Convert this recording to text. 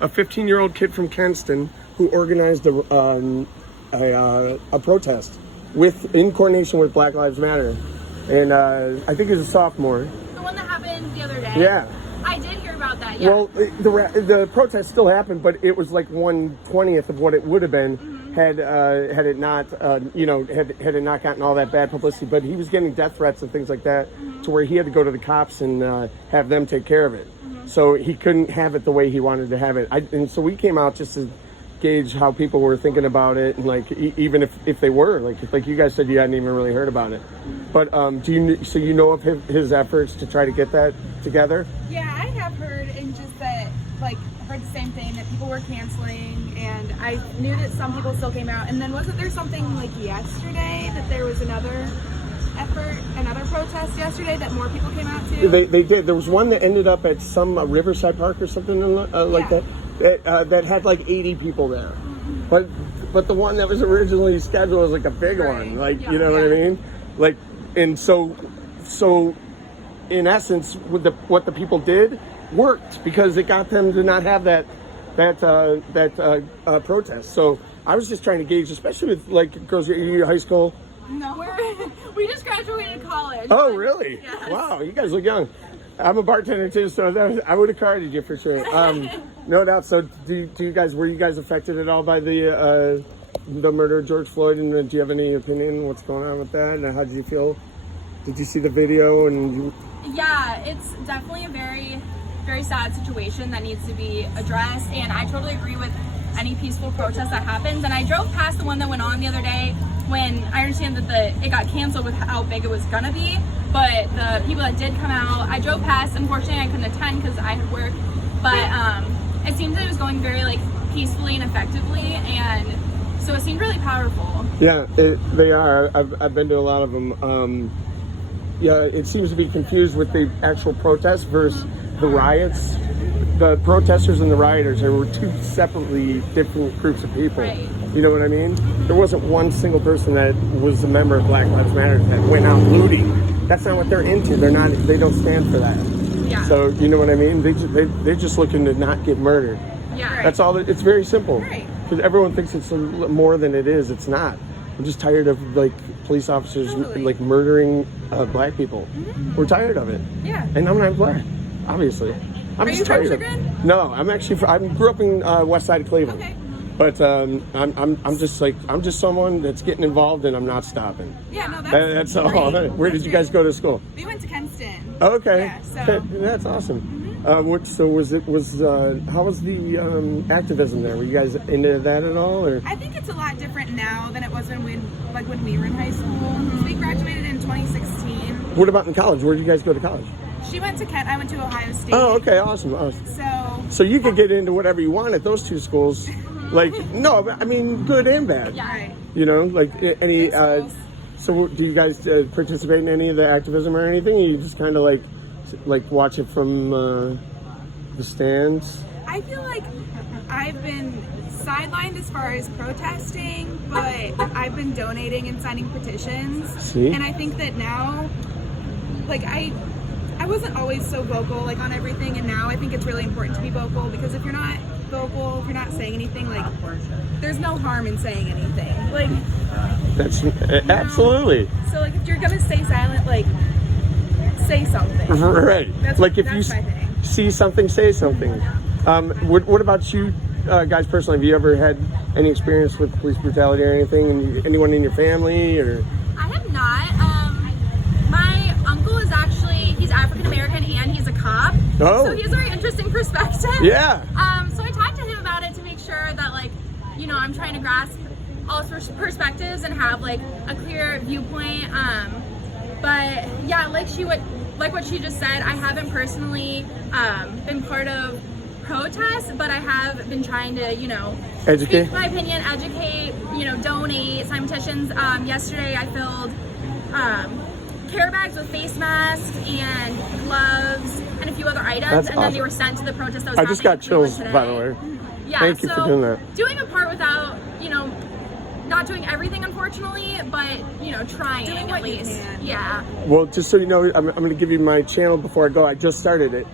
A 15-year-old kid from Kenston who organized a protest in coordination with Black Lives Matter, and I think he was a sophomore. The one that happened the other day. Yeah. I did hear about that. Yeah. Well, the protest still happened, but it was like 1/20th of what it would have been had it not had it not gotten all that bad publicity. But he was getting death threats and things like that, to where he had to go to the cops and have them take care of it. So he couldn't have it the way he wanted to have it. And so we came out just to gauge how people were thinking about it, and like even if they were like you guys said, you hadn't even really heard about it. But so you know of his efforts to try to get that together? Yeah, I have heard, and just that heard the same thing, that people were canceling, and I knew that some people still came out. And then wasn't there something like yesterday that there was another protest yesterday that more people came out to? They did. There was one that ended up at some Riverside Park or something like that. That had like 80 people there, but the one that was originally scheduled was like a big one, like you know what I mean, like, and so in essence, what the people did worked, because it got them to not have that protest. So I was just trying to gauge, especially with like girls in your high school. No, we just graduated college. Oh, really? Yes. Wow, you guys look young. I'm a bartender too, so I would have carded you for sure. No doubt. So, were you guys affected at all by the murder of George Floyd? And do you have any opinion what's going on with that? And how did you feel? Did you see the video? Yeah, it's definitely a very, very sad situation that needs to be addressed. And I totally agree with any peaceful protest that happens. And I drove past the one that went on the other day, when I understand that it got canceled with how big it was gonna be. But the people that did come out, I drove past. Unfortunately, I couldn't attend because I had work. But it seemed that it was going very peacefully and effectively, and so it seemed really powerful. Yeah, they are. I've been to a lot of them. Yeah, it seems to be confused with the actual protests versus the riots. The protesters and the rioters, there were two separately different groups of people. Right. You know what I mean? There wasn't one single person that was a member of Black Lives Matter that went out looting. That's not what they're into. They don't stand for that. Yeah. So you know what I mean? They're just looking to not get murdered. Yeah. Right. That's all. It's very simple. Right. Because everyone thinks it's more than it is. It's not. I'm just tired of police officers murdering black people. We're tired of it. Yeah. And I'm not black, obviously. I'm Are just you from tired Chagrin? No, I'm actually. I grew up in West Side of Cleveland. Okay. But I'm just someone that's getting involved, and I'm not stopping. Yeah, no, That's all. great. Where did you guys go to school? We went to Kenston. Okay. Yeah, so That's awesome. How was the activism there? Were you guys into that at all, or? I think it's a lot different now than it was when we were in high school. We graduated in 2016. What about in college? Where did you guys go to college? She went to Kent. I went to Ohio State. Oh, okay, awesome. So you could get into whatever you want at those two schools. No, I mean good and bad. Yeah. Right. You know, any. schools. So do you guys participate in any of the activism or anything? Or you just kind of watch it from the stands? I feel like I've been sidelined as far as protesting, but I've been donating and signing petitions. See? And I think that now, I wasn't always so vocal on everything, and now I think it's really important to be vocal, because if you're not vocal, if you're not saying anything, there's no harm in saying anything. That's absolutely. So if you're gonna stay silent, say something. Right. That's if my you thing. see something, say something. What about you guys personally? Have you ever had any experience with police brutality or anything? Anyone in your family or? I have not. My uncle is he's African American and he's a cop. Oh. So he has a very interesting perspective. Yeah. So I talked to him about it to make sure that I'm trying to grasp all perspectives and have a clear viewpoint. But yeah, what she just said, I haven't personally been part of protests, but I have been trying to, Educate. speak my opinion, educate, donate, sign petitions. Yesterday I filled care bags with face masks and gloves and a few other items. That's and awesome. then they were sent to the protest that was I just got happening chills, today. by the way. Yeah, Thank you for doing that. Doing a part without, not doing everything, unfortunately, but trying Doing at what you least. can. Yeah. Well, just so you know, I'm going to give you my channel before I go. I just started it.